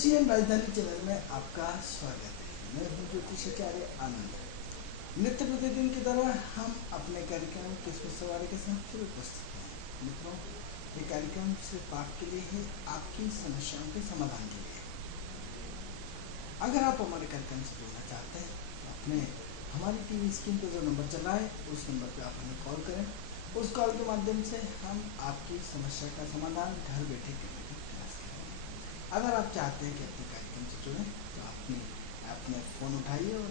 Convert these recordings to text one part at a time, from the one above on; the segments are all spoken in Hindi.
यूसीएन राजधानी चैनल में आपका स्वागत है। मैं हूं ज्योतिषाचार्य आनंद। नित्य प्रतिदिन की तरह हम अपने कार्यक्रम किस्मत सवारी के साथ फिर उपस्थित हैं। मित्रों, ये कार्यक्रम सिर्फ आपके लिए है, आपकी समस्याओं के समाधान के लिए। अगर आप हमारे कार्यक्रम से जुड़ना चाहते हैं तो अपने हमारी टीवी स्क्रीन पर जो नंबर चल रहा है उस नंबर पर आप हमें कॉल करें। उस कॉल के माध्यम से हम आपकी समस्या का समाधान घर बैठे करने का प्रयास करेंगे। अगर आप चाहते हैं कि अपने कार्यक्रम से जुड़ें तो अपने फ़ोन उठाइए और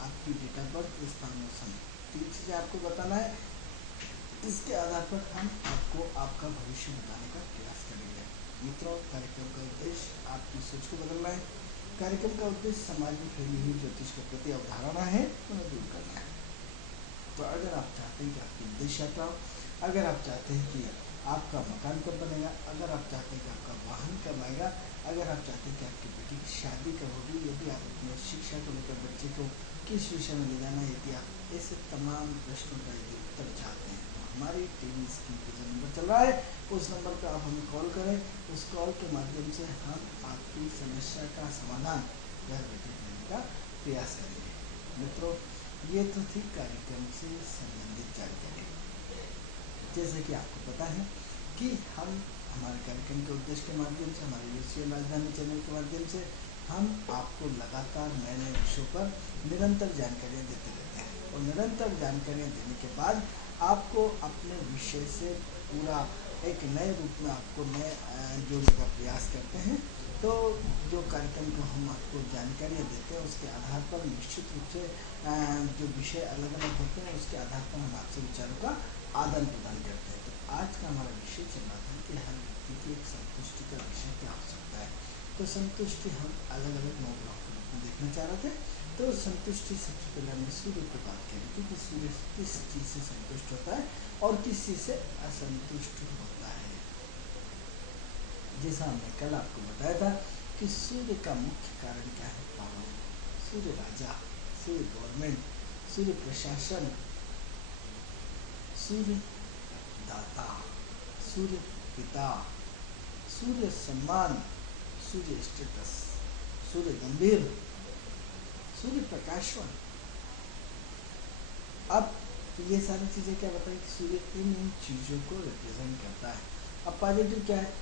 आपकी डेट ऑफ बर्थ, स्थान और समय, 3 चीज़ें आपको बताना है। इसके आधार पर हम आपको आपका भविष्य बताने का प्रयास करेंगे। मित्रों, कार्यक्रम का उद्देश्य आपकी सोच को बदलना है। कार्यक्रम का उद्देश्य समाज में फैली हुई ज्योतिष के प्रति अवधारणा है, उन्हें दूर करना है। तो अगर आप चाहते हैं कि आपकी विदेश यात्रा हो, अगर आप चाहते हैं कि आपका मकान कब बनेगा, अगर आप चाहते हैं कि आपका वाहन कब आएगा, अगर आप चाहते हैं कि आपकी बेटी की शादी कब होगी, यदि आप अपने शिक्षा को लेकर बच्चे को किस विषय में ले जाना है, यदि आप ऐसे तमाम प्रश्नों का यदि उत्तर चाहते हैं तो हमारी टीवी स्क्रीन पर जो नंबर चल रहा है उस नंबर पर आप हमें कॉल करें। उस कॉल के माध्यम से हम आपकी समस्या का समाधान घर बैठे करने का प्रयास करेंगे। मित्रों, ये तो थी कार्यक्रम से संबंधित जानकारी। जैसे कि आपको पता है कि हम हमारे कार्यक्रम के उद्देश्य के माध्यम से, हमारे यूसीएन राजधानी चैनल के माध्यम से हम आपको लगातार नए नए विषयों पर निरंतर जानकारियाँ देते रहते हैं और निरंतर जानकारियाँ देने के बाद आपको अपने विषय से पूरा एक नए रूप में आपको नए जोड़ने का प्रयास करते हैं। तो जो कार्यक्रम को हम आपको जानकारियाँ देते हैं उसके आधार पर निश्चित रूप से जो विषय अलग अलग होते हैं उसके आधार पर हम आपसे विचारों का आदान प्रदान करते हैं। तो आज का हमारा विषय चल रहा था कि हर व्यक्ति की एक संतुष्टि का विषय क्या हो सकता है। तो संतुष्टि हम अलग अलग 9 ग्रहों के रूप में देखना चाह रहे थे। तो संतुष्टि सबसे पहले हमने सूर्य पर बात करी थी कि सूर्य किस चीज़ से संतुष्ट होता है और किस चीज़ से असंतुष्ट होता है। जैसा हमने कल आपको बताया था कि सूर्य का मुख्य कारण क्या है, पावर। सूर्य राजा, सूर्य गवर्नमेंट, सूर्य प्रशासन, सूर्य दाता, सूर्य पिता, सूर्य सम्मान, सूर्य स्टेटस, सूर्य गंभीर, सूर्य प्रकाशवान। अब ये सारी चीज़ें क्या बताएं कि सूर्य इन चीज़ों को रिप्रेजेंट करता है। अब पॉजिटिव क्या है?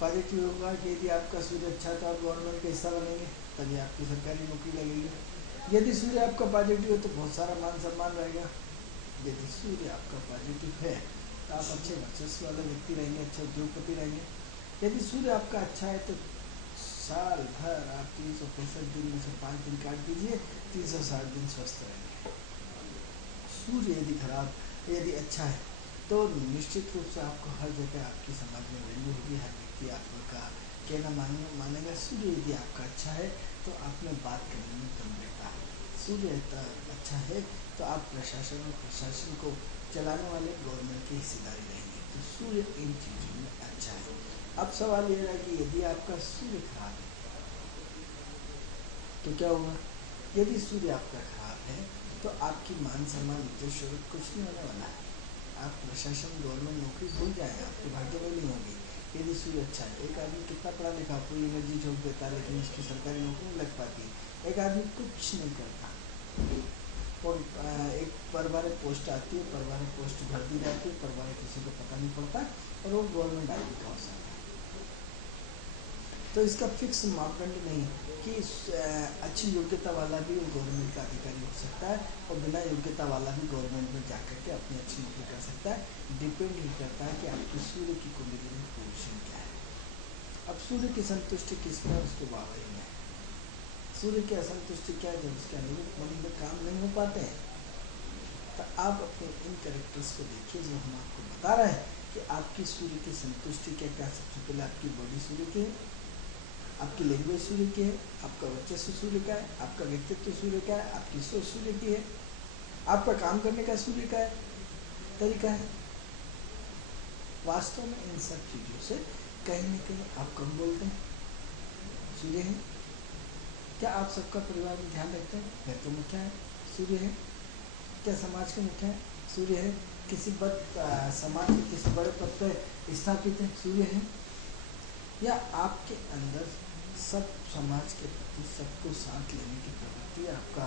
पॉजिटिव होगा कि यदि आपका सूर्य अच्छा तो आप गवर्नमेंट का हिस्सा बनेंगे, तभी आपकी सरकारी नौकरी लगेगी। यदि सूर्य आपका पॉजिटिव है तो बहुत सारा मान सम्मान रहेगा। यदि सूर्य आपका पॉजिटिव है तो आप अच्छे वर्चस्व वाले व्यक्ति रहेंगे, अच्छे उद्योगपति रहेंगे। यदि सूर्य आपका अच्छा है तो साल भर आप 365 दिन में से 5 दिन काट दीजिए, 360 दिन स्वस्थ रहेंगे। सूर्य यदि खराब, यदि अच्छा है तो निश्चित रूप से आपको हर जगह आपकी समाज में वैल्यू होगी, हर व्यक्ति आपका कहना मानेगा। सूर्य यदि आपका अच्छा है तो आप में बात करने में दम रहता है। सूर्य अच्छा है तो आप प्रशासन को चलाने वाले गवर्नमेंट की हिस्सेदारी रहेंगे। तो सूर्य इन चीज़ों में अच्छा है। अब सवाल यह है कि यदि आपका सूर्य खराब है तो क्या होगा? यदि सूर्य आपका खराब है तो आपकी मान सम्मान, इज्जत, शोहरत कुछ नहीं होने वाला है। आप प्रशासन, गवर्नमेंट नौकरी भूल जाएँ, आपके भाग्य में नहीं होगी। यदि सूर्य अच्छा है, एक आदमी कितना पढ़ा लिखा, पूरी एनर्जी झोंक देता है लेकिन उसकी सरकारी नौकरी नहीं लग पाती। एक आदमी कुछ नहीं करता और एक पारिवारिक पोस्ट आती है, पारिवारिक पोस्ट भर दी जाती है, पारिवारिक किसी को पता नहीं पड़ता और वो गवर्नमेंट आदमी का हो सकता है। तो इसका फिक्स मापदंड नहीं कि अच्छी योग्यता वाला भी गवर्नमेंट का अधिकारी हो सकता है और बिना योग्यता वाला भी गवर्नमेंट में जाकर के अपनी अच्छी नौकरी कर सकता है। डिपेंड ही करता है कि आपकी सूर्य की कुंडली में पोजीशन क्या है। अब सूर्य की संतुष्टि किसमें है? उसके बाबा ही में। सूर्य की असंतुष्टि क्या है? जब उसके अनुरूप मन में काम नहीं हो पाते हैं। तो आप अपने इन कैरेक्टर्स को देखिए जो हम आपको बता रहे हैं कि आपकी सूर्य की संतुष्टि क्या क्या। सबसे पहले आपकी बॉडी सूर्य की है, आपकी लैंग्वेज सूर्य की है, आपका वर्चस्व सूर्य का है, आपका व्यक्तित्व सूर्य का है, आपकी सोच सूर्य की है, आपका काम करने का सूर्य का है तरीका है। वास्तव में इन सब चीज़ों से कहीं न कहीं आप कम बोलते हैं, सूर्य है। क्या आप सबका परिवार में ध्यान रखते हैं? घर तो मुखिया है, सूर्य है। क्या समाज के मुखिया है? सूर्य है। किसी समाज के किसी बड़े पद पर स्थापित है, सूर्य है। या आपके अंदर सब समाज के प्रति सबको साथ लेने की प्रवृत्ति आपका,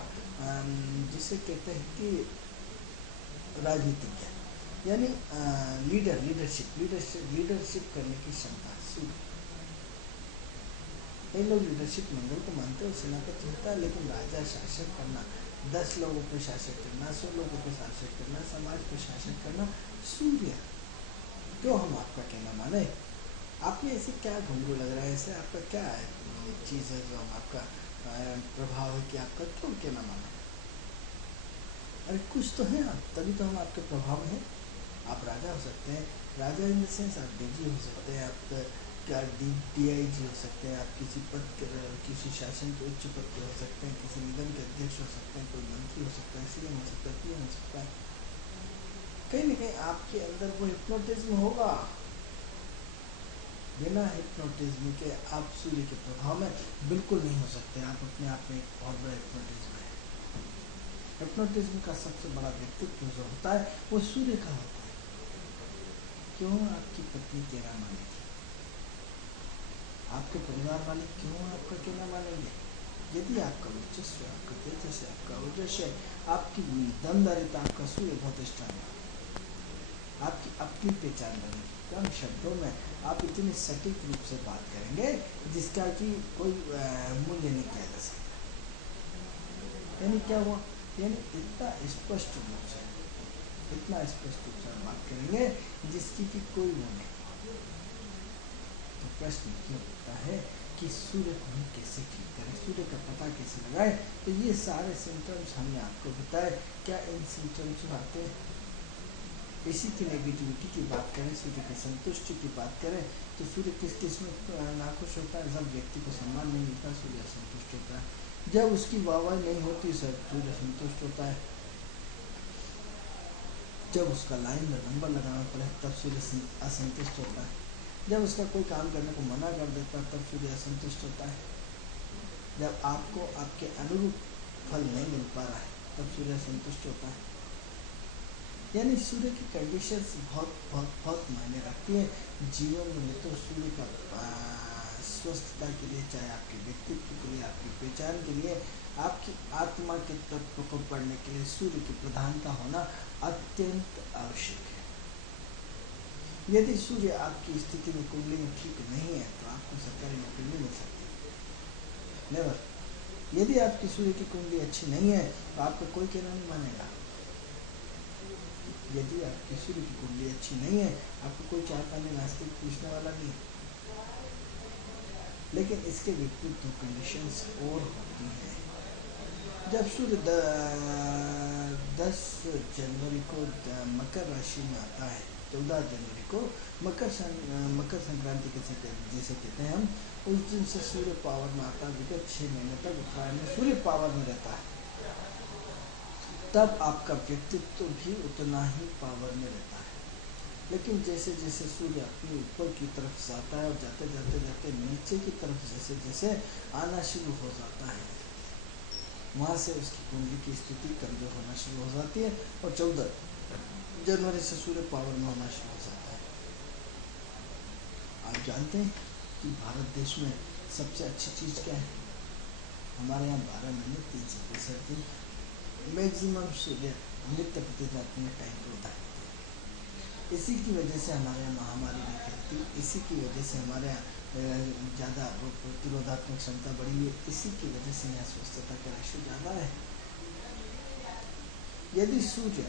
जिसे कहते हैं कि राजनीतिज्ञ, यानी लीडरशिप करने की क्षमता। कई लोग लीडरशिप मंगल को मानते हैं, सेनापति होता है, लेकिन राजा शासक करना, 10 लोगों पर शासक करना, 100 लोगों पर शासक करना, समाज पर शासक करना सूर्य। क्यों हम आपका कहना माने? आप में ऐसे क्या घुंघरू लग रहा है? ऐसे आपका क्या चीज़ है जो हम आपका प्रभाव है कि आपका क्यों कहना माने? अरे कुछ तो है आप, तभी तो हम आपके प्रभाव हैं। आप राजा हो सकते हैं, राजा इन द सेंस आप डीजी हो सकते हैं, आप क्या DIG हो सकते हैं, आप किसी पद के, किसी शासन के उच्च पद के हो सकते हैं, किसी निगम के अध्यक्ष हो सकते हैं, कोई मंत्री हो सकता है, CM हो सकता है, PM हो सकता है। कहीं ना कहीं आपके अंदर वो हिप्नोटिज्म होगा। बिना हिप्नोटिज्म के आप सूर्य के प्रभाव में बिल्कुल नहीं हो सकते। आप अपने आप में एक बहुत बड़ा हिप्नोटिज्म है। हिप्नोटिज्म का सबसे बड़ा व्यक्तित्व जो होता है वो सूर्य का होता है। क्यों आपकी पत्नी कहना मानेगी? आपके परिवार वाले क्यों आपका कहना मानेंगे? यदि आपका वर्चस्व, आपका तेजस, आपका ओजस है, आपकी दमदारिता, आपका सूर्य बहुत स्ट्रांग है, आपकी अपनी पहचान बनेगी। कम शब्दों में आप इतने सटीक रूप से बात करेंगे जिसका कि कोई मूल्य नहीं किया जा सकता। यानी क्या हुआ? यानी इतना स्पष्ट रूप से बात करेंगे जिसकी कि कोई वो नहीं। तो प्रश्न ये होता है कि सूर्य को हम कैसे ठीक करें, सूर्य का पता कैसे लगाएं? तो ये सारे सिम्टम्स हमने आपको बताए। क्या इन सिम्टम्स में आते हैं? इसी की नेगेटिविटी की बात करें, सूर्य की संतुष्टि की बात करें, तो सूर्य किस किस में नाखुश होता है? जब व्यक्ति को सम्मान नहीं मिलता सूर्य असंतुष्ट होता है। जब उसकी वाहवाही नहीं होती सर सूर्य संतुष्ट होता है। जब उसका लाइन में नंबर लगाना पड़े तब सूर्य असंतुष्ट होता है। जब उसका कोई काम करने को मना कर देता है तब सूर्य असंतुष्ट होता है। जब आपको आपके अनुरूप फल नहीं मिल पा रहा है तब सूर्य असंतुष्ट होता है। यानी सूर्य की कंडीशंस बहुत बहुत बहुत मायने रखती है जीवन में। तो सूर्य का स्वस्थता के लिए, चाहे आपके व्यक्तित्व के लिए, आपकी पहचान के लिए, आपकी आत्मा के तत्व को पढ़ने के लिए सूर्य की प्रधानता होना अत्यंत आवश्यक है। यदि सूर्य आपकी स्थिति में कुंडली में ठीक नहीं है तो आपको सरकारी नौकरी नहीं मिल सकती, नेवर। यदि आपकी सूर्य की कुंडली अच्छी नहीं है तो आपका कोई कहना नहीं मानेगा। यदि आपकी सूर्य की कुंडली अच्छी नहीं है आपको कोई चार पाने नास्तिक पूछने वाला नहीं है। लेकिन इसके विपरीत दो कंडीशंस और होती हैं। जब सूर्य 10 जनवरी को मकर राशि में आता है, 14 जनवरी को मकर संक्रांति जैसे कहते हैं हम, उस दिन से सूर्य पावर में आता है। विगत 6 महीने तक उत्तरायण में सूर्य पावर में रहता है। तब आपका व्यक्तित्व भी उतना ही पावर में रहता है। लेकिन जैसे जैसे सूर्य अपने ऊपर की तरफ जाता है और जाते जाते जाते नीचे की तरफ जैसे जैसे आना शुरू हो जाता है, वहाँ से उसकी कुंडली की स्थिति कमजोर होना शुरू हो जाती है और 14 जनवरी से सूर्य पावर में होना शुरू हो जाता है। आप जानते हैं कि भारत देश में सबसे अच्छी चीज़ क्या है? हमारे यहाँ 12 महीने 365 दिन मैक्सिमम सूर्य नित्य प्रतिदिन टाइम पर होता है। इसी की वजह से हमारे यहाँ महामारी नहीं फैलती, इसी की वजह से हमारे यहाँ ज़्यादा प्रतिरोधात्मक क्षमता बढ़ी है, इसी की वजह से यहाँ स्वस्थता का रेशो ज़्यादा है। यदि सूर्य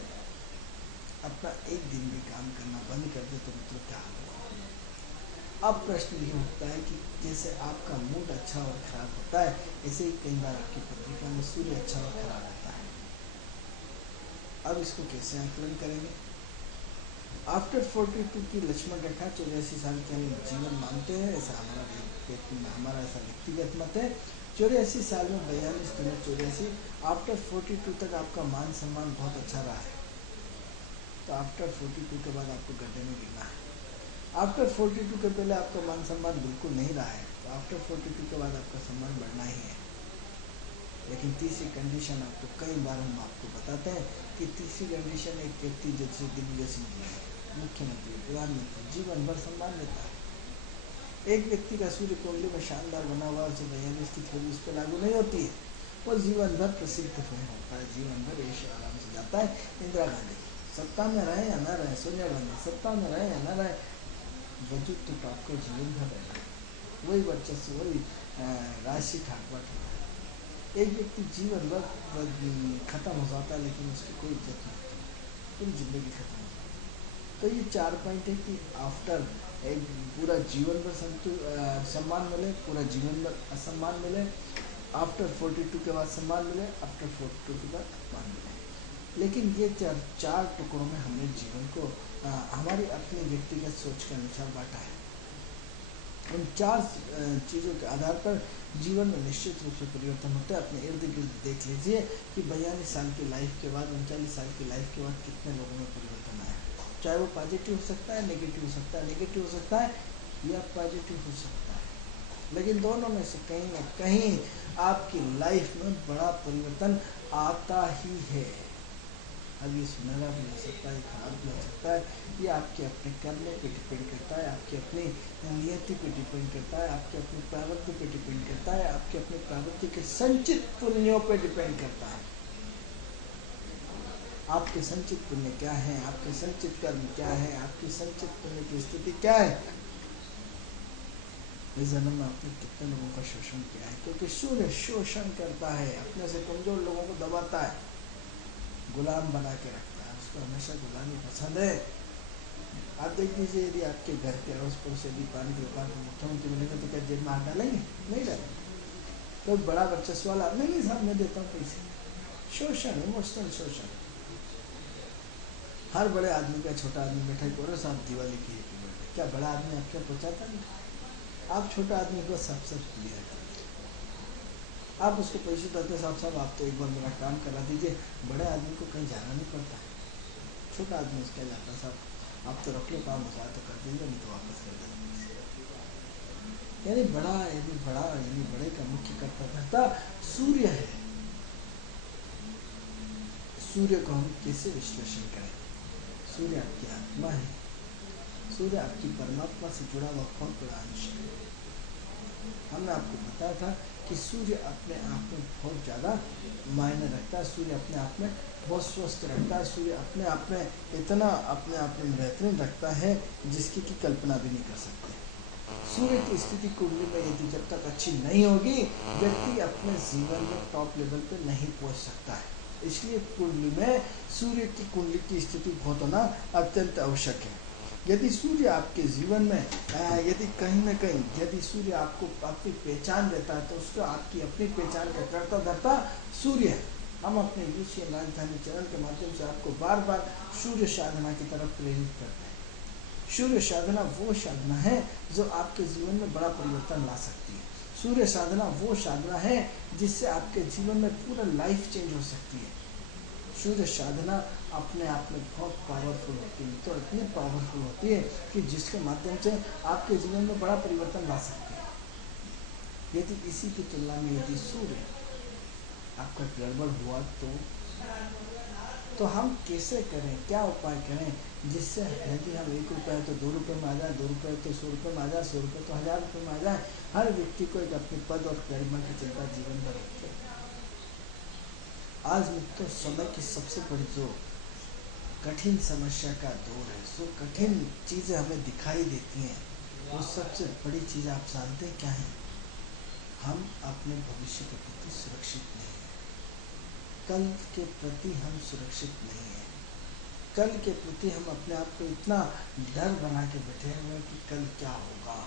अपना एक दिन भी काम करना बंद कर दे तो मतलब क्या होगा? अब प्रश्न ये उठता है कि जैसे आपका मूड अच्छा और खराब होता है, ऐसे ही कई बार आपकी पत्रिका में सूर्य अच्छा और खराब होता है। अब इसको कैसे आकलन करेंगे? आफ्टर 42 की लक्ष्मण रेखा 84 साल के हम जीवन मानते हैं, ऐसा हमारा ऐसा व्यक्तिगत मत है। 84 साल में 42 दिन 84, आफ्टर 42 तक आपका मान सम्मान बहुत अच्छा रहा है। तो आफ्टर 42 के बाद आपको गड्ढे में गिरना है। आफ्टर 42 के पहले आपका मान सम्मान बिल्कुल नहीं रहा है, तो आफ्टर 42 के बाद आपका सम्मान बढ़ना ही है। लेकिन तीसरी कंडीशन आपको कई बार हम आपको बताते हैं कि तीसरी कंडीशन एक व्यक्ति जैसे दिग्गज मुख्यमंत्री, प्रधानमंत्री जीवन भर सम्मान लेता है। एक व्यक्ति का सूर्य कुंडली में शानदार बना हुआ है, की थ्योरी उस पर लागू नहीं होती है, वो जीवन भर प्रसिद्ध होता है, जीवन भर ऐश आराम से जाता है। इंदिरा गांधी सत्ता में रहे या न रहे, सोनिया गांधी सत्ता में रहे या न रहे, वजूद तो आपको जीवन भर रहेगा, वही वर्चस्व, वही राशि ठाकुर। एक व्यक्ति जीवन भर खत्म हो जाता है लेकिन उसकी कोई इज्जत नहीं होती, पूरी जिंदगी खत्म हो जाती है। तो ये 4 पॉइंट है कि आफ्टर एक पूरा जीवन भर सम्मान मिले, पूरा जीवन भर असम्मान मिले, आफ्टर 42 के बाद सम्मान मिले, आफ्टर 42 के बाद सम्मान मिले। लेकिन ये 4 टुकड़ों में हमने जीवन को हमारी अपनी व्यक्तिगत सोच के अनुसार बांटा है। उन 4 चीज़ों के आधार पर जीवन में निश्चित रूप से परिवर्तन होता है। अपने इर्द गिर्द देख लीजिए कि 42 साल की लाइफ के बाद, 39 साल की लाइफ के बाद कितने लोगों में परिवर्तन आया। चाहे वो पॉजिटिव हो सकता है, नेगेटिव हो सकता है, नेगेटिव हो सकता है या पॉजिटिव हो सकता है, लेकिन दोनों में से कहीं ना कहीं आपकी लाइफ में बड़ा परिवर्तन आता ही है। अब ये सुनहरा भी हो सकता है, खराब भी हो सकता है, ये आपके अपने कर्म पे डिपेंड करता है, आपकी अपनी नियति पे डिपेंड करता है, आपके अपने प्रारब्ध पे डिपेंड करता है, आपके अपने प्रारब्ध के संचित पुण्यों पे डिपेंड करता है। आपके संचित पुण्य क्या है, आपके संचित कर्म क्या है, आपकी संचित पुण्य की स्थिति क्या है। इस जन्म में आपने कितने लोगों का शोषण किया है, क्योंकि सूर्य शोषण करता है, अपने से कमजोर लोगों को दबाता है, गुलाम बना के रखता है, उसको हमेशा गुलामी पसंद है। आप देख लीजिए, यदि आपके घर के अड़ोस पड़ोस यदि पानी की दुकान पर मुख्यमंत्री मिलेंगे तो क्या जेब में हाथ डालेंगे? नहीं डालेंगे। तो बड़ा वर्चस्व वाला नहीं साहब मैं देता हूँ पैसे, शोषण, इमोशनल शोषण। हर बड़े आदमी का छोटा आदमी बैठा है, साहब दिवाली की हैप्पी बर्थडे, क्या बड़ा आदमी आपके पहुँचाता नहीं? आप छोटा आदमी को सब दिया करते, आप उसको पैसे देते, साहब आप तो एक बार मेरा काम करा दीजिए। बड़े आदमी को कहीं जाना नहीं पड़ता है, छोटा आदमी उसका जाता, साहब आप तो रख लो, काम हो जाए तो कर दीजिए, नहीं तो वापस कर देना। यानी बड़े का मुख्य कर्ता सूर्य है। सूर्य को हम कैसे विश्लेषण करें? सूर्य आपकी आत्मा है, सूर्य आपकी परमात्मा से जुड़ा हुआ बहुत बड़ा अंश है। हमने आपको बताया था कि सूर्य अपने आप में बहुत ज़्यादा मायने रखता है, सूर्य अपने आप में बहुत स्वस्थ रखता है, सूर्य अपने आप में इतना अपने आप में बेहतरीन रखता है जिसकी की कल्पना भी नहीं कर सकते। सूर्य की स्थिति कुंडली में यदि जब तक अच्छी नहीं होगी, व्यक्ति अपने जीवन में टॉप लेवल पे नहीं पहुंच सकता है। इसलिए कुंडली में सूर्य की कुंडली की स्थिति बहुत होना अत्यंत आवश्यक है। यदि सूर्य आपके जीवन में यदि कहीं ना कहीं यदि सूर्य आपको अपनी पहचान देता है, तो उसका आपकी अपनी पहचान का करता धरता सूर्य है। हम अपने यूशियन राजधानी चरण के माध्यम से आपको बार बार सूर्य साधना की तरफ प्रेरित करते हैं। सूर्य साधना वो साधना है जो आपके जीवन में बड़ा परिवर्तन ला सकती है। सूर्य साधना वो साधना है जिससे आपके जीवन में पूरा लाइफ चेंज हो सकती है। सूर्य साधना अपने आप में बहुत पावरफुल होती है, तो इतनी पावरफुल होती है कि जिसके माध्यम से आपके जीवन में बड़ा परिवर्तन ला सकती है। यदि इसी की तुलना में यदि सूर्य आपका गड़बड़ हुआ तो हम कैसे करें, क्या उपाय करें जिससे यदि हम 1 रुपये तो 2 रुपये में आ जाए, 2 रुपये तो 100 रुपये में आ जाए, 100 रुपये तो 1000 रुपये में आ जाए। हर व्यक्ति को एक अपने पद और गरिमा की चिंता जीवन भर रखे। आज तो समय की सबसे बड़ी जो कठिन समस्या का दौर है, जो कठिन चीज़ें हमें दिखाई देती हैं, वो सबसे बड़ी चीज़ आप जानते हैं क्या है? हम अपने भविष्य के प्रति सुरक्षित नहीं हैं, कल के प्रति हम सुरक्षित नहीं हैं, कल के प्रति हम अपने आप को इतना डर बना के बैठे हुए कि कल क्या होगा,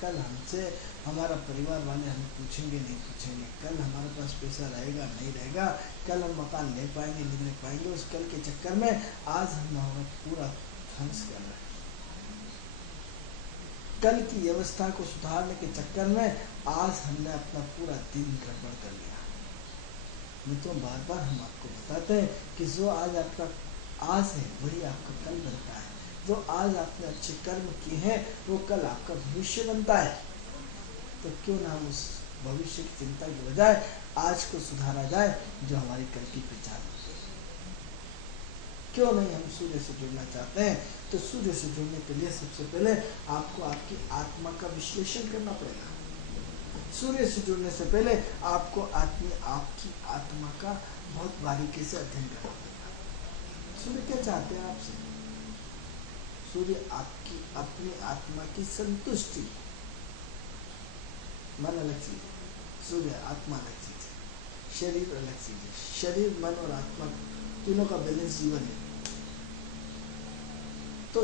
कल हमसे हमारा परिवार वाले हमें पूछेंगे नहीं पूछेंगे, कल हमारे पास पैसा रहेगा नहीं रहेगा, कल हम मकान ले पाएंगे नहीं ले पाएंगे। उस कल के चक्कर में आज हम हमारा पूरा ध्वंस कर रहे हैं। कल की व्यवस्था को सुधारने के चक्कर में आज हमने अपना पूरा दिन गड़बड़ कर लिया। मित्रों, बार बार हम आपको बताते हैं कि जो आज आपका आज है वही आपका कल बनता है। जो आज आपने अच्छे कर्म किए हैं वो कल आपका भविष्य बनता है। तो क्यों ना हम उस भविष्य की चिंता की बजाय आज को सुधारा जाए, जो हमारी कल की पहचान होती है। क्यों नहीं हम सूर्य से जुड़ना चाहते हैं? तो सूर्य से जुड़ने के लिए सबसे पहले आपको आपकी आत्मा का विश्लेषण करना पड़ेगा। सूर्य से जुड़ने से पहले आपको आपकी आत्मा का बहुत बारीकी से अध्ययन करना पड़ेगा। सूर्य क्या चाहते हैं आपसे? सूर्य आपकी अपनी आत्मा की संतुष्टि। मन अलग चीज है, सूर्य आत्मा अलग चीज है, शरीर अलग चीज है। शरीर, मन और आत्मा तीनों का बैलेंस जीवन है। तो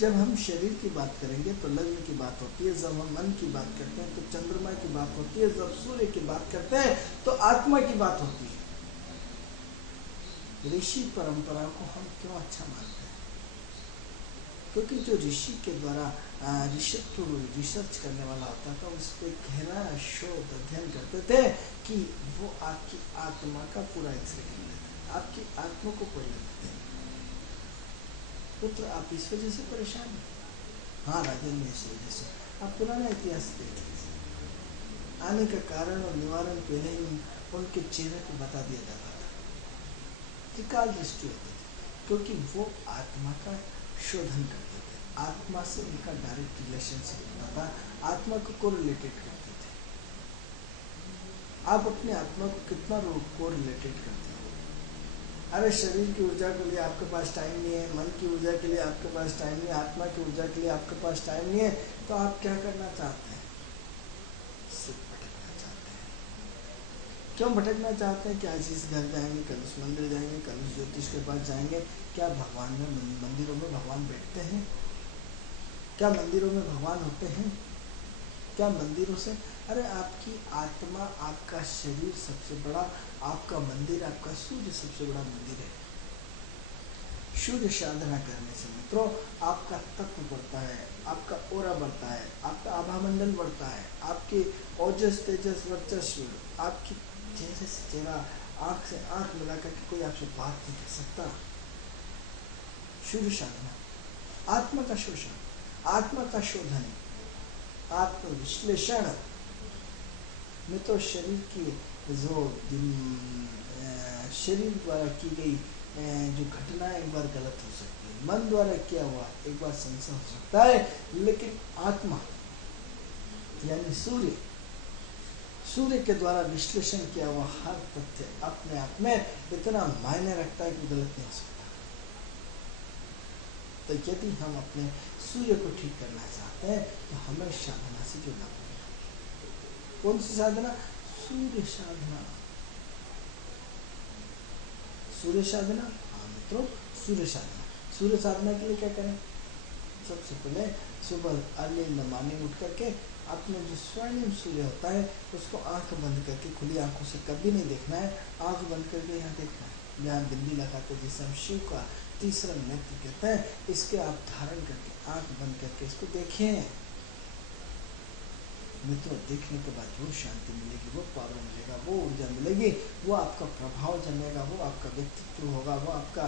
जब हम शरीर की बात करेंगे तो लग्न की बात होती है, जब हम मन की बात करते हैं तो चंद्रमा की बात होती है, जब सूर्य की बात करते हैं तो आत्मा की बात होती है। ऋषि परंपरा को हम क्यों अच्छा मानते हैं? क्योंकि जो ऋषि के द्वारा रिसर्च करने वाला होता था, उस पर गहरा शोध अध्ययन करते थे कि वो आपकी आत्मा का पूरा एक्सरे कर लेते हैं, आपकी आत्मा को पढ़ लेते हैं। पुत्र, आप इस वजह से परेशान हैं? हाँ राजन, इस वजह से। आप पुराना इतिहास देख लीजिए, आने का कारण और निवारण पहले ही उनके चेहरे को बता दिया जाता था। त्रिकाल दृष्टि होती थी, क्योंकि वो आत्मा का शोधन करते थे, आत्मा से उनका डायरेक्ट रिलेशनशिप होता था, आत्मा को कोरिलेटेड करते थे। आप अपने आत्मा को कितना कोरिलेटेड करते हैं? अरे शरीर की ऊर्जा के लिए आपके पास टाइम नहीं है, मन की ऊर्जा के लिए आपके पास टाइम नहीं है, आत्मा की ऊर्जा के लिए आपके पास टाइम नहीं है, तो आप क्या करना चाहते हैं? सिर्फ भटकना चाहते हैं। क्यों भटकना चाहते हैं? कि आज इस घर जाएंगे, कल उस मंदिर जाएंगे, कल उस ज्योतिष के पास जाएंगे। क्या भगवान में मंदिरों में भगवान बैठते हैं? क्या मंदिरों में भगवान होते हैं? क्या मंदिरों से? अरे आपकी आत्मा, आपका शरीर सबसे बड़ा आपका मंदिर, आपका सूर्य सबसे बड़ा मंदिर है। सूर्य साधना करने से मित्रों आपका तत्व बढ़ता है, आपका ओरा बढ़ता है, आपका आभामंडल बढ़ता है, आपके ओजस, तेजस, वर्चस्व, आपकी चेहरे से चेहरा, आँख से आँख मिलाकर के कोई आपसे बात नहीं कर सकता। सूर्य साधना, आत्मा का शोषण, आत्मा का शोधन, आत्म विश्लेषण। मित्रों शरीर की जो शरीर द्वारा की गई जो घटना एक बार गलत हो सकती है, मन द्वारा किया हुआ एक बार संशय हो सकता है, लेकिन आत्मा यानी सूर्य के द्वारा विश्लेषण किया हुआ हर तथ्य अपने आप में इतना मायने रखता है कि गलत नहीं हो सकता। तो यदि हम अपने सूर्य को ठीक करना चाहते हैं तो हमें साधना से जुड़ना पड़ेगा। कौन सी साधना? सूर्य साधना। सूर्य साधना, हाँ मित्रों, सूर्य साधना। सूर्य साधना के लिए क्या करें? सबसे पहले सुबह अर्ली इन द मॉर्निंग उठ करके अपने जो स्वर्णिम सूर्य होता है उसको आंख बंद करके, खुली आंखों से कभी नहीं देखना है, आंख बंद करके यहाँ देखना है, जहाँ बिंदी लगाते जिसे हम शिव का तीसरा नेत्र कहते हैं, इसके आप धारण करके आंख बंद करके इसको देखें। मित्रों देखने के बाद वो शांति मिलेगी, वो पावर मिलेगा, वो ऊर्जा मिलेगी, वो आपका प्रभाव जमेगा, वो आपका व्यक्तित्व होगा, वो आपका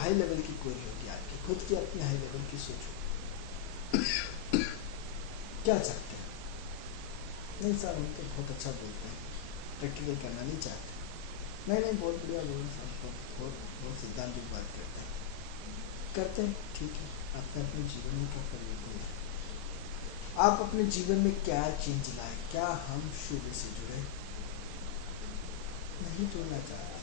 हाई लेवल की कोई होगी, आपकी खुद की अपनी हाई लेवल की सोच होगी। क्या चाहते हैं? नहीं सर हम तो बहुत अच्छा बोलते हैं, प्रैक्टिकल करना नहीं चाहते। नहीं बहुत बढ़िया बोल सर, बहुत सिद्धांतिक बात करते हैं, ठीक है। आपने अपने जीवन में क्या परिवर्तन लाए? आप अपने जीवन में क्या चेंज लाए? क्या हम सूर्य से जुड़े? नहीं जुड़ना चाहते,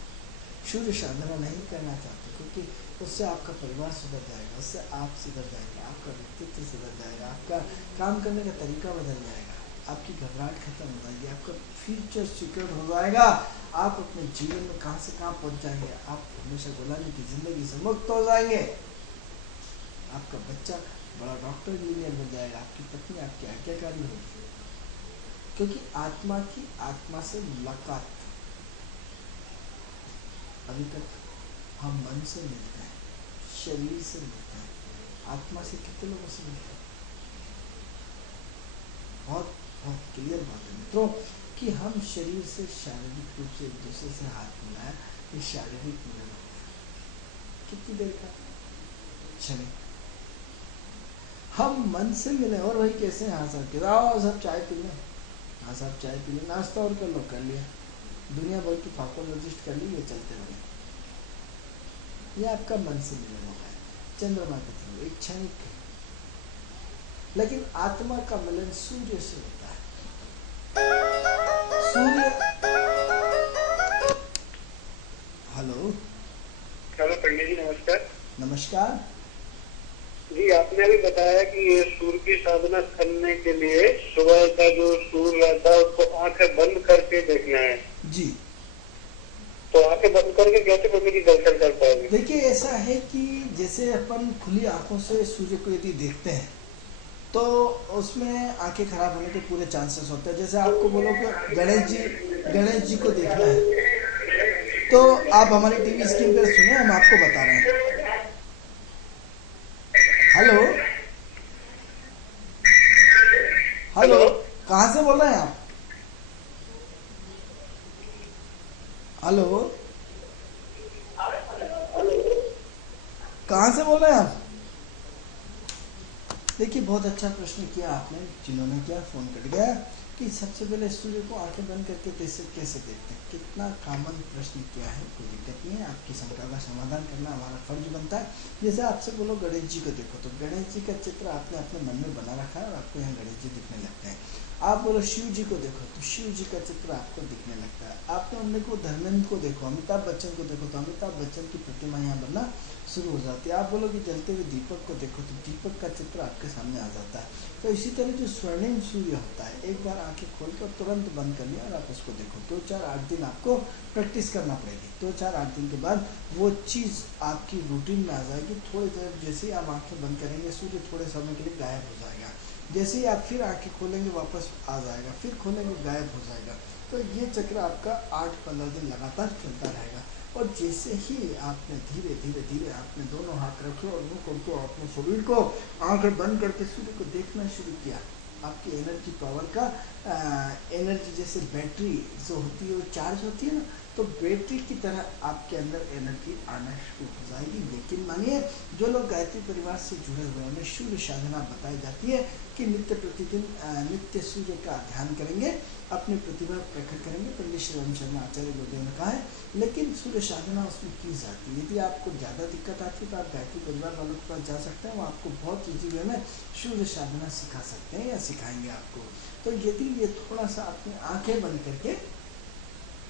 सूर्य साधना नहीं करना चाहते, क्योंकि उससे आपका परिवार सुधर जाएगा, उससे आप सुधर जाएंगे, आपका व्यक्तित्व सुधर जाएगा, आपका काम करने का तरीका बदल जाएगा, आपकी घबराहट खत्म हो जाएगी, आपका फ्यूचर सिक्योर हो जाएगा, आप अपने जीवन में कहाँ से कहाँ पहुँच जाएंगे, आप हमेशा गुलामी की जिंदगी से मुक्त हो जाएंगे। आपका बच्चा बड़ा डॉक्टर इंजीनियर बन जाएगा, आपकी पत्नी आपकी आज्ञाकारी होगी, क्योंकि आत्मा से मुलाकात। अभी तक हम मन से मिलते हैं, शरीर से मिलते हैं, आत्मा से कितने लोगों से मिलते हैं? बहुत बहुत क्लियर बात है मित्रों कि हम शरीर से शारीरिक रूप से एक दूसरे से हाथ मिलाएं, ये शारीरिक मिलन होता है। कितनी देर का? क्षणिक। हम मन से मिले और वही कैसे? हाँ सर के आओ सब चाय पी लें, हाँ साहब चाय पी लें, नाश्ता और कर लो, कर लिया, दुनिया भर की फाकोलॉजिस्ट कर ली, ये चलते रहे। ये आपका मन से मिलन होगा चंद्रमा के थ्रू, एक क्षणिक। लेकिन आत्मा का मिलन सूर्य से होता है। सूर्य, हेलो हेलो पंडित जी, नमस्कार। नमस्कार जी, आपने अभी बताया कि ये सूर्य की साधना करने के लिए सुबह का जो सूर्य रहता है उसको आंखें बंद करके देखना है। जी। तो आंखें बंद करके कैसे पंडित जी दर्शन कर पाओगे? देखिए, ऐसा है कि जैसे अपन खुली आंखों से सूर्य को यदि देखते हैं तो उसमें आंखें खराब होने के पूरे चांसेस होते हैं। जैसे आपको बोलो कि गणेश जी को देखना है तो आप हमारी टीवी स्क्रीन पर सुने, हम आपको बता रहे हैं। हेलो हेलो, कहाँ से बोल रहे हैं आप? हेलो, कहाँ से बोल रहे हैं आप? देखिए, बहुत अच्छा प्रश्न किया आपने, जिन्होंने किया, फोन कट गया कि सबसे पहले सूर्य को आंखें बंद करके कैसे देखते हैं। कितना कॉमन प्रश्न किया है, कोई दिक्कत नहीं है, आपकी शंका का समाधान करना हमारा फर्ज बनता है। जैसे आपसे बोलो गणेश जी को देखो, तो गणेश जी का चित्र आपने अपने मन में बना रखा है और आपको यहाँ गणेश जी दिखने लगते हैं। आप बोलो शिव जी को देखो, तो शिव जी का चित्र आपको दिखने लगता है। आपने उनने को धर्मेंद्र को देखो, अमिताभ बच्चन को देखो, तो अमिताभ बच्चन की प्रतिमा यहाँ बनना शुरू हो जाती है। आप बोलो कि जलते हुए दीपक को देखो, तो दीपक का चित्र आपके सामने आ जाता है। तो इसी तरह जो स्वर्णिम सूर्य होता है, एक बार आंखें खोल कर तुरंत बंद कर लिया और आप उसको देखो। 2-4-8 दिन आपको प्रैक्टिस करना पड़ेगी। 2-4-8 दिन के बाद वो चीज़ आपकी रूटीन में आ जाएगी। थोड़ी देर जैसे ही आप आंखें बंद करेंगे, सूर्य थोड़े समय के लिए गायब हो जाएगा। जैसे ही आप फिर आंखें खोलेंगे वापस आ जाएगा, फिर खोलेंगे गायब हो जाएगा। तो ये चक्र आपका 8-15 दिन लगातार चलता रहेगा। और जैसे ही आपने धीरे धीरे धीरे आपने दोनों हाथ रखे और मुंह खोल के अपने शरीर को आंखें बंद करके सूर्य को देखना शुरू किया, आपकी एनर्जी पावर का एनर्जी, जैसे बैटरी जो होती है वो चार्ज होती है ना, तो बैटरी की तरह आपके अंदर एनर्जी आना शुरू हो जाएगी। लेकिन मानिए, जो लोग गायत्री परिवार से जुड़े हुए हैं उन्हें सूर्य साधना बताई जाती है कि नित्य प्रतिदिन नित्य सूर्य का ध्यान करेंगे, अपनी प्रतिभा प्रकट करेंगे। पंडित श्री राम शर्मा आचार्य गुरुदेव ने कहा है। लेकिन सूर्य साधना उसमें की जाती है। यदि आपको ज़्यादा दिक्कत आती है तो आप गायत्री परिवार वालों के पास जा सकते हैं, वो आपको बहुत ईजी वे में सूर्य साधना सिखा सकते हैं या सिखाएंगे आपको। तो यदि ये थोड़ा सा अपनी आंखें बंद करके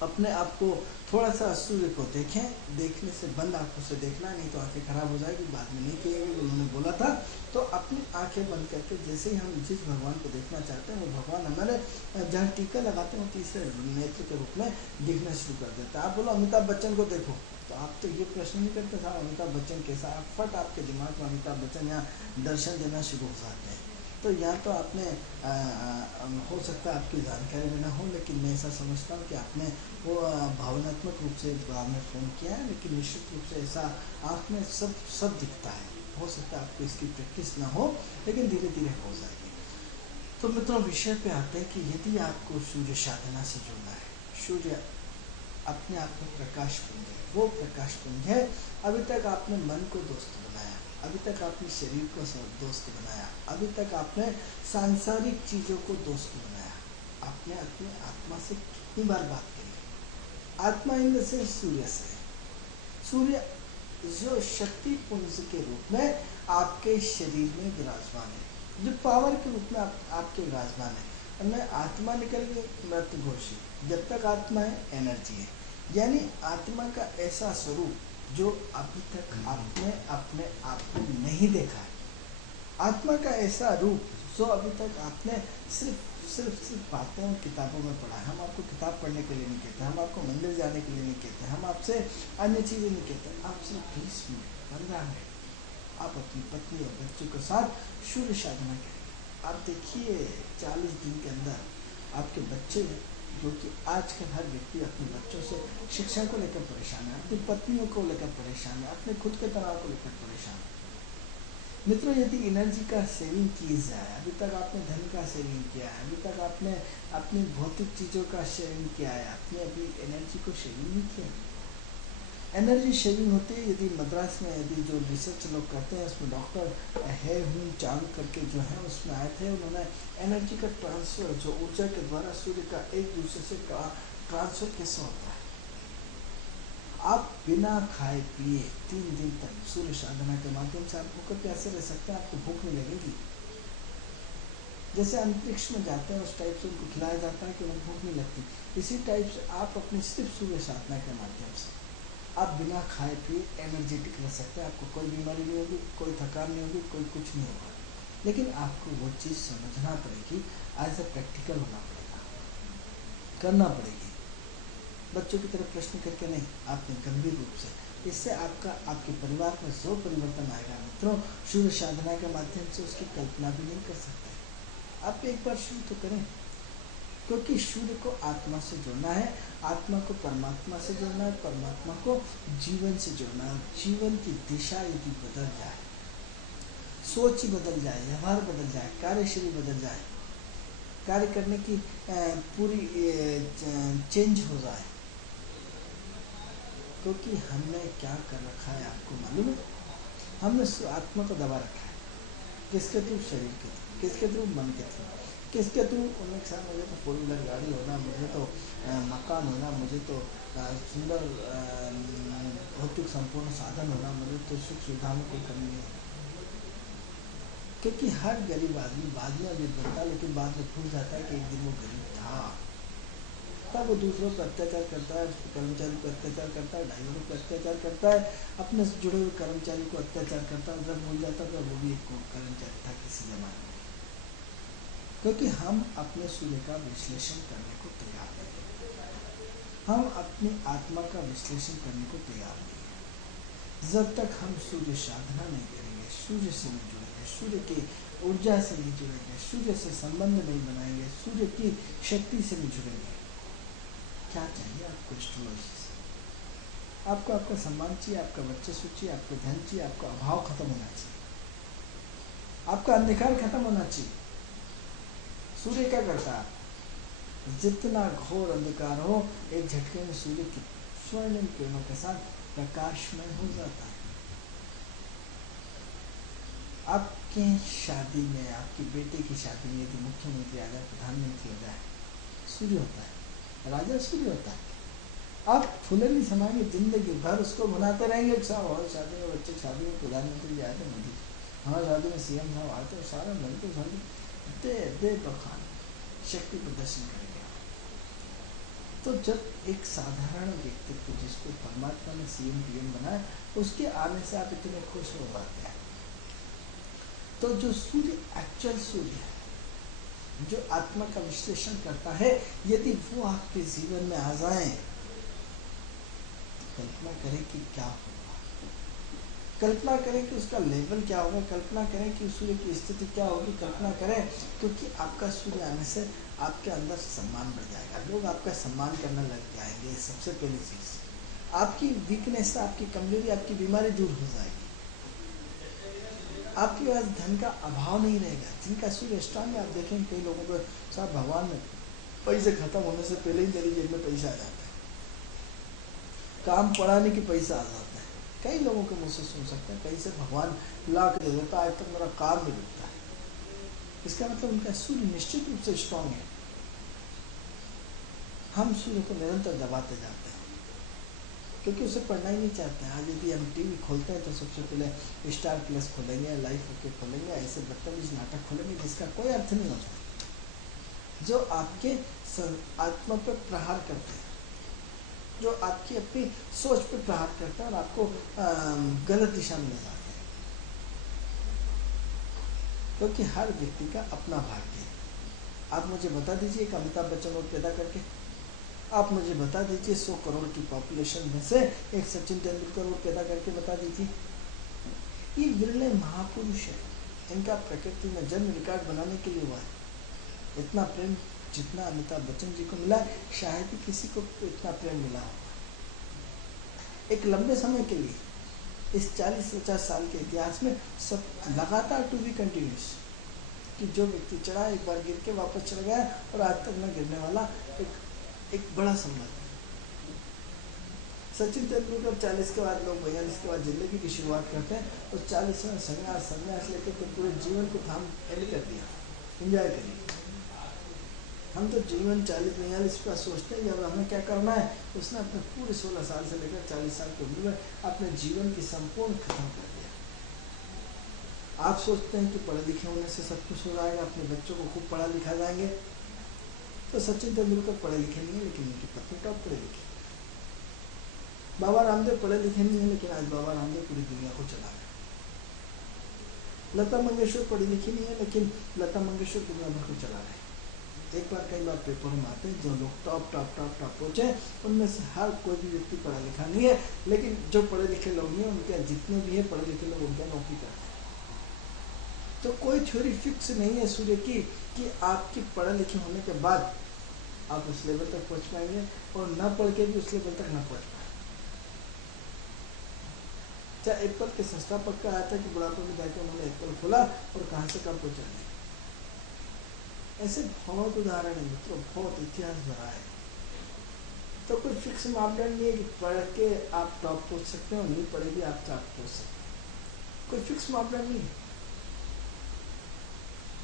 अपने आप को थोड़ा सा सूर्य को देखें, देखने से बंद आंखों से देखना, नहीं तो आंखें खराब हो जाएगी, बाद में नहीं पिएंगे, उन्होंने बोला था। तो अपनी आंखें बंद करके जैसे ही हम जिस भगवान को देखना चाहते हैं वो भगवान हमारे जहाँ टीका लगाते हैं तीसरे नेत्र के रूप में दिखना शुरू कर देता है। आप बोलो अमिताभ बच्चन को देखो, तो आप तो ये प्रश्न नहीं करते था अमिताभ बच्चन कैसा, आप फट आपके दिमाग में अमिताभ बच्चन यहाँ दर्शन देना शुरू हो जाते हैं। तो यहाँ तो आपने हो सकता है आपकी जानकारी में ना हो, लेकिन मैं ऐसा समझता हूँ कि आपने वो भावनात्मक रूप से आपने फ़ोन किया है, लेकिन निश्चित रूप से ऐसा आँख में सब दिखता है। हो सकता है आपको इसकी प्रैक्टिस ना हो, लेकिन धीरे धीरे हो जाएगी। तो मित्रों, विषय पे आते हैं कि यदि आपको सूर्य साधना से जुड़ना है, सूर्य अपने आप में प्रकाश पुंज है, वो प्रकाश पुंज है। अभी तक आपने मन को दोस्त बनाया, अभी तक आपने शरीर को दोस्त बनाया, अभी तक आपने सांसारिक चीज़ों को दोस्त बनाया। आपने अपनी आत्मा से कितनी बार बात करी? आत्मा इन द सेंस सूर्य से। सूर्य जो शक्ति पुंज के रूप में आपके शरीर में विराजमान है, जो पावर के रूप में आपके विराजमान है। मैं आत्मा निकल गई मृत घोषित। जब तक आत्मा है, एनर्जी है। यानी आत्मा का ऐसा स्वरूप जो अभी तक आपने अपने आप को नहीं देखा है। आत्मा का ऐसा रूप जो अभी तक आपने सिर्फ बातें और किताबों में पढ़ा है। हम आपको किताब पढ़ने के लिए नहीं कहते, हम आपको मंदिर जाने के लिए नहीं कहते, हम आपसे अन्य चीज़ें नहीं कहते। आप सिर्फ 20 मिनट 15 मिनट आप अपनी पत्नी और बच्चों के साथ सूर्य साधना करें। आप देखिए 40 दिन के अंदर आपके बच्चे, जो कि आजकल हर व्यक्ति अपने बच्चों से शिक्षा को लेकर परेशान है, अपनी पत्नियों को लेकर परेशान है, अपने खुद के तनाव को लेकर परेशान है। मित्रों, यदि एनर्जी का सेविंग की जाए, अभी तक आपने धन का सेविंग किया है, अभी तक आपने अपनी भौतिक चीज़ों का सेविंग किया है, आपने अभी एनर्जी को सेविंग नहीं किया। एनर्जी सेविंग होती है यदि मद्रास में यदि जो रिसर्च लोग करते हैं उसमें डॉक्टर है हुन चांद करके जो है उसमें आए थे। उन्होंने एनर्जी का ट्रांसफ़र, जो ऊर्जा के द्वारा सूर्य का एक दूसरे से ट्रांसफ़र कैसे होता है। आप बिना खाए पिए 3 दिन तक सूर्य साधना के माध्यम से आप भूखे प्यासे रह सकते हैं, आपको भूख नहीं लगेगी। जैसे अंतरिक्ष में जाते हैं उस टाइप से उनको खिलाया जाता है कि उन्हें भूख नहीं लगती, इसी टाइप से आप अपनी सिर्फ सूर्य साधना के माध्यम से आप बिना खाए पिए एनर्जेटिक रह सकते हैं। आपको कोई बीमारी नहीं होगी, कोई थकान नहीं होगी, कोई कुछ नहीं होगा। लेकिन आपको वो चीज़ समझना पड़ेगी, एज ए प्रैक्टिकल होना पड़ेगा, करना पड़ेगी। बच्चों की तरफ प्रश्न करके नहीं, आपने गंभीर रूप से। इससे आपके परिवार में जो परिवर्तन आएगा मित्रों, सूर्य साधना के माध्यम से उसकी कल्पना भी नहीं कर सकते। आप एक बार शुरू तो करें, क्योंकि सूर्य को आत्मा से जोड़ना है, आत्मा को परमात्मा से जोड़ना है, परमात्मा को जीवन से जोड़ना है। जीवन की दिशा यदि बदल जाए, सोच ही बदल जाए, व्यवहार बदल जाए, कार्यशैली बदल जाए, कार्य करने की पूरी चेंज हो जाए, क्योंकि हमने क्या कर रखा है आपको मालूम है? हमने आत्मा को दबा रखा है। किसके थ्रू? शरीर के थ्रू। किसके थ्रू? मन के थ्रू। किसके थ्रू? उन्हें साथ मुझे तो 4 व्हीलर गाड़ी होना, मुझे तो मकान होना, मुझे तो सुंदर भौतिक संपूर्ण साधन होना, मुझे तो सुख सुविधा में कोई कमी नहीं होना। क्योंकि हर गरीब आदमी बाद में अमीर बनता है, लेकिन बाद में भूल जाता है कि एक दिन वो गरीब था। तब वो दूसरों पर अत्याचार करता है, कर्मचारी पर अत्याचार करता है, ड्राइवरों पर अत्याचार करता है, अपने से जुड़े हुए कर्मचारी को अत्याचार करता है। जब भूल जाता है वो भी एक कर्मचारी था किसी जमाने में। क्योंकि हम अपने सूर्य का विश्लेषण करने को तैयार नहीं, हम अपनी आत्मा का विश्लेषण करने को तैयार नहीं। जब तक हम सूर्य साधना नहीं करेंगे, सूर्य से नहीं जुड़ेंगे, सूर्य की ऊर्जा से नहीं जुड़ेंगे, सूर्य से संबंध नहीं बनाएंगे, सूर्य की शक्ति से नहीं जुड़ेंगे, क्या चाहिए आपको? एस्ट्रोलॉजी से आपको आपका सम्मान चाहिए, आपका वर्चस्व चाहिए, आपको धन चाहिए, आपका अभाव खत्म होना चाहिए, आपका अंधकार खत्म होना चाहिए। सूर्य क्या करता है? जितना घोर अंधकार हो, एक झटके में सूर्य की स्वर्णिम किरणों के साथ प्रकाशमय हो जाता है। आपके शादी में, आपकी बेटे की शादी में यदि मुख्यमंत्री आ जाए, प्रधानमंत्री हो जाए, सूर्य होता है, राजा सूर्य होता है। आप फूले नहीं समाएंगे, जिंदगी भर उसको मनाते रहेंगे। और शादी में, बच्चे शादी में प्रधानमंत्री आए थे, मोदी हमारे शादी में सीएम साहब आए थे, सारा मिलकर शादी दे बखान शक्ति प्रदर्शन करेंगे। तो जब एक साधारण व्यक्तित्व जिसको परमात्मा ने सीएम पीएम बनाया, उसके आने से आप इतने खुश हो जाते हैं। तो जो सूर्य एक्चुअल सूर्य है, जो आत्मा का विश्लेषण करता है, यदि वो आपके जीवन में आ जाए, तो कल्पना करें कि क्या होगा, कल्पना करें कि उसका लेवल क्या होगा, कल्पना करें कि सूर्य की स्थिति क्या होगी, कल्पना करें। क्योंकि आपका सूर्य आने से आपके अंदर सम्मान बढ़ जाएगा, लोग आपका सम्मान करने लग जाएंगे। सबसे पहली चीज, आपकी वीकनेस, आपकी कमजोरी, आपकी बीमारी दूर हो जाएगी। आपके पास धन का अभाव नहीं रहेगा। जिनका सूर्य स्ट्रांग है, आप देखेंगे कई लोगों को साहब भगवान में पैसे खत्म होने से पहले ही मेरी जेब में पैसा आ जाता है, काम पड़ाने की पैसा आ जाता है। कई लोगों के मुँह से सुन सकते हैं, कहीं से भगवान ला के दे देता है, आज तक मेरा काम नहीं रुकता है। इसका मतलब उनका सूर्य निश्चित रूप से स्ट्रांग है। हम सूर्य को निरंतर दबाते जाते हैं, क्योंकि उसे पढ़ना ही नहीं चाहते हैं। आज यदि हम टीवी खोलते हैं तो सबसे पहले स्टार प्लस खोलेंगे, लाइफ ओके खोलेंगे, ऐसे बदतमीज नाटक खोलेंगे जिसका कोई अर्थ नहीं होता, जो आपके आत्मा पर प्रहार करते हैं, जो आपकी अपनी सोच पर प्रहार करते हैं और आपको गलत दिशा में ले जाते हैं। क्योंकि हर व्यक्ति का अपना भाग्य है। आप मुझे बता दीजिए एक अमिताभ बच्चन को पैदा करके, आप मुझे बता दीजिए 100 करोड़ की पॉपुलेशन में से एक सचिन तेंदुलकर को पैदा करके बता दीजिए। ये विरले महापुरुष है, इनका प्रकृति में जन्म रिकॉर्ड बनाने के लिए हुआ है। इतना प्रेम जितना अमिताभ बच्चन जी को मिला, शायद ही किसी को इतना प्रेम मिला होगा। एक लंबे समय के लिए, इस 40-50 साल के इतिहास में सब लगातार टू बी कंटिन्यूस, कि जो व्यक्ति चढ़ा एक बार गिर के वापस चढ़ गया और आज तक न गिरने वाला एक बड़ा संबंध। सचिन तेंदुलकर 40 के बाद, लोग 42 के बाद जिंदगी की शुरुआत करते हैं, और 40 में संन्यास लेकर तो पूरे जीवन को थाम एंड कर दिया, एंजॉय करिए। हम तो जीवन 40-42 का सोचते हैं, जब हमें क्या करना है। उसने अपने पूरे 16 साल से लेकर 40 साल की उम्र में अपने जीवन की संपूर्ण खत्म कर दिया। आप सोचते हैं कि पढ़े लिखे होने से सब कुछ हो जाएगा, अपने बच्चों को खूब पढ़ा लिखा जाएंगे। तो सचिन तेंदुलकर पढ़े लिखे नहीं है, लेकिन उनकी पत्नी टॉप पढ़े लिखे। बाबा रामदेव पढ़े लिखे नहीं है, लेकिन आज बाबा रामदेव पूरी दुनिया को चला रहे। लता मंगेशकर पढ़ी लिखी नहीं है, लेकिन लता मंगेशकर दुनिया भर को चला रहे। एक बार कई बार पेपर में आते हैं, जो लोग टॉप टॉप टॉप टॉप पहुँचे, उनमें से हर कोई भी व्यक्ति पढ़ा लिखा नहीं है, लेकिन जो पढ़े लिखे लोग नहीं है, उनके जितने भी है पढ़े लिखे लोग उनका नौकरी करते हैं। तो कोई थ्योरी फिक्स नहीं है सूर्य की कि आपके पढ़े लिखे होने के बाद आप उस लेवल तक पहुंच पाएंगे, और न पढ़ के भी उस लेवल तक न पहुंच पाएंगे। चाहे एप्पल के संस्थापक का आया था कि बुढ़ापे में जाकर उन्होंने एप्पल खोला और कहाँ से कहाँ पहुंचा दिया। ऐसे बहुत उदाहरण है मित्रों, बहुत इतिहास भरा है। तो कोई फिक्स मापदंड नहीं है कि पढ़ के आप टॉप पहुंच सकते हो, नहीं पढ़े भी आप टॉप पहुंच सकते हो, कोई फिक्स मापदंड नहीं है।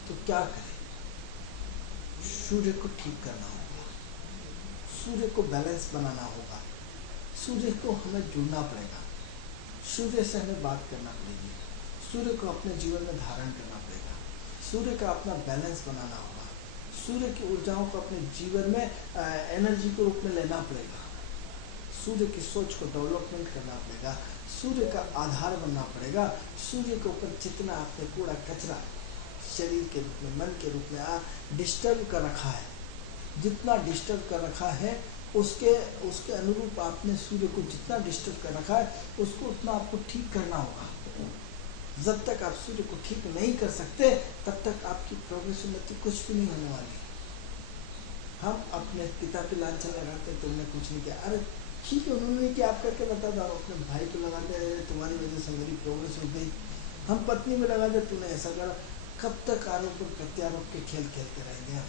तो क्या करें? सूर्य को ठीक करना होगा, सूर्य को बैलेंस बनाना होगा, सूर्य को हमें जुड़ना पड़ेगा, सूर्य से हमें बात करना पड़ेगी, सूर्य को अपने जीवन में धारण करना पड़ेगा, सूर्य का अपना बैलेंस बनाना होगा, सूर्य की ऊर्जाओं को अपने जीवन में एनर्जी के रूप में लेना पड़ेगा, सूर्य की सोच को डेवलपमेंट करना पड़ेगा, सूर्य का आधार बनना पड़ेगा। सूर्य के ऊपर जितना आपने कूड़ा कचरा शरीर के रूप में, मन के रूप में डिस्टर्ब कर रखा है, जितना डिस्टर्ब कर रखा है उसके अनुरूप आपने सूर्य को जितना डिस्टर्ब कर रखा है, उसको उतना आपको ठीक करना होगा। जब तक आप सूर्य को ठीक नहीं कर सकते, तब तक आपकी प्रोग्रेस उन्नति कुछ भी नहीं होने वाली। हम अपने पिता पे लांछन लगाते, तुमने कुछ नहीं किया, अरे ठीक है उन्होंने किया, आप करके बता दो। अपने भाई को लगा दे, तुम्हारी वजह से मेरी प्रोग्रेस हो गई। हम पत्नी में लगा दे, तूने ऐसा करा। कब तक आरोप और प्रत्यारोप के खेल खेलते रहेंगे?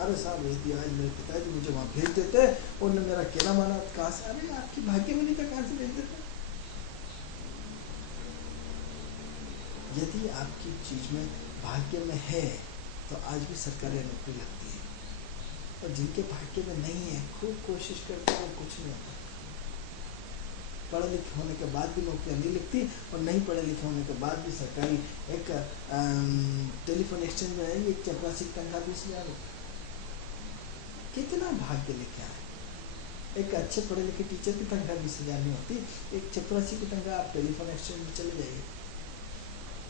अरे साहब यदि आज मेरे पिताजी मुझे वहाँ भेज देते और उन्होंने मेरा कहना माना, कहाँ से? अरे आपकी भाग्य में नहीं था, कहाँ से भेज देते? यदि आपकी चीज में भाग्य में है तो आज भी सरकारी नौकरी लगती है, और जिनके भाग्य में नहीं है खूब कोशिश करते हैं, कुछ नहीं होता। पढ़े लिखे होने के बाद भी नौकरियाँ नहीं लगती, और नहीं पढ़े लिखे होने के बाद भी सरकारी एक टेलीफोन एक्सचेंज में है, एक चपरासी की तनख्वाह 20,000 रुपये। कितना भाग्य लेके आए। एक अच्छे पढ़े लिखे टीचर की तनख्वाह 20,000 नहीं होती, एक चपरासी की तनख्वाह। आप टेलीफोन एक्सचेंज में चले जाइए,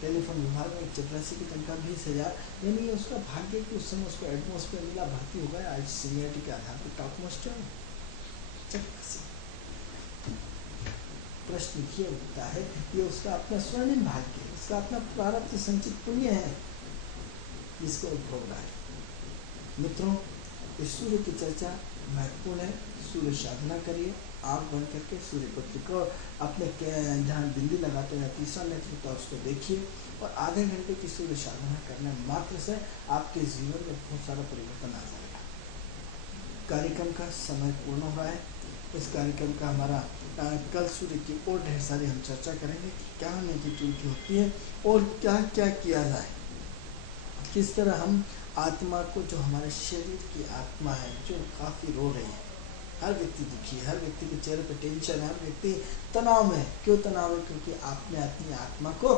टेलीफोन विभाग में एक चपरासी की तनख्वाह 20,000, यानी उसका भाग्य कि उस समय उसको एटमोस्फेयर मिला, भर्ती हो गया, आज सीनियरिटी के आधार पर टॉप मोस्ट है चपरासी। प्रश्न ये उठता है, ये उसका अपना स्वर्णिम भाग्य है, उसका अपना प्रारब्ध संचित पुण्य है, जिसको भोग रहा है। मित्रों, इस सूर्य की चर्चा महत्वपूर्ण है। सूर्य साधना करिए, आँख बंद करके सूर्य को टिको, अपने जहाँ बिंदी लगाते हैं तीसरा नेत्र होता है उसको देखिए, और आधे घंटे की सूर्य साधना करने मात्र से आपके जीवन में बहुत सारा परिवर्तन आ जाएगा। कार्यक्रम का समय पूर्ण हो रहा है। इस कार्यक्रम का हमारा कल सूर्य की और ढेर सारी हम चर्चा करेंगे कि क्या नेगेटिविटी होती है और क्या क्या किया जाए, किस तरह हम आत्मा को, जो हमारे शरीर की आत्मा है जो काफ़ी रो रही है, हर व्यक्ति दुखी है, हर व्यक्ति के चेहरे पे टेंशन है, हर व्यक्ति तनाव में है। क्यों तनाव है? क्योंकि आपने अपनी आत्मा को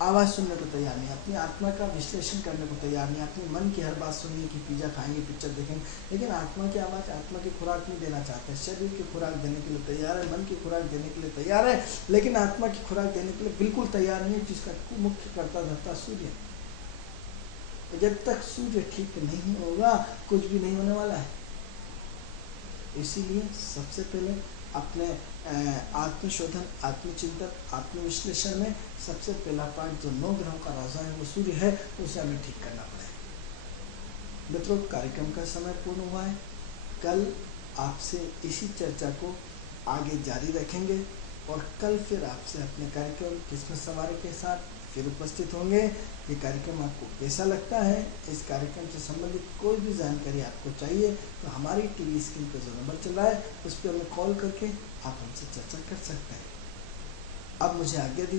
आवाज़ सुनने को तैयार नहीं, अपनी आत्मा का विश्लेषण करने को तैयार नहीं, अपने मन की हर बात सुनिए कि पिज़्ज़ा खाएंगे, पिक्चर देखेंगे, लेकिन आत्मा की आवाज़, आत्मा की खुराक नहीं देना चाहते। शरीर की खुराक देने के लिए तैयार है, मन की खुराक देने के लिए तैयार है, लेकिन आत्मा की खुराक देने के लिए बिल्कुल तैयार नहीं है, जिसका मुख्य कर्ता धर्ता सूर्य। जब तक सूर्य ठीक नहीं होगा कुछ भी नहीं होने वाला है। इसीलिए सबसे पहले अपने आत्मशोधन, आत्मचिंतन, आत्मविश्लेषण में सबसे पहला पार्ट जो 9 ग्रहों का राजा है वो सूर्य है, उसे हमें ठीक करना पड़ेगा। मित्रों, कार्यक्रम का समय पूर्ण हुआ है। कल आपसे इसी चर्चा को आगे जारी रखेंगे, और कल फिर आपसे अपने कार्यक्रम किस्मत सवारी के साथ फिर उपस्थित होंगे। ये कार्यक्रम आपको कैसा लगता है? इस कार्यक्रम से संबंधित कोई भी जानकारी आपको चाहिए तो हमारी टीवी स्क्रीन पर जो नंबर चल रहा है उस पर हमें कॉल करके आप हमसे चर्चा कर सकते हैं। अब मुझे आज्ञा दीजिए।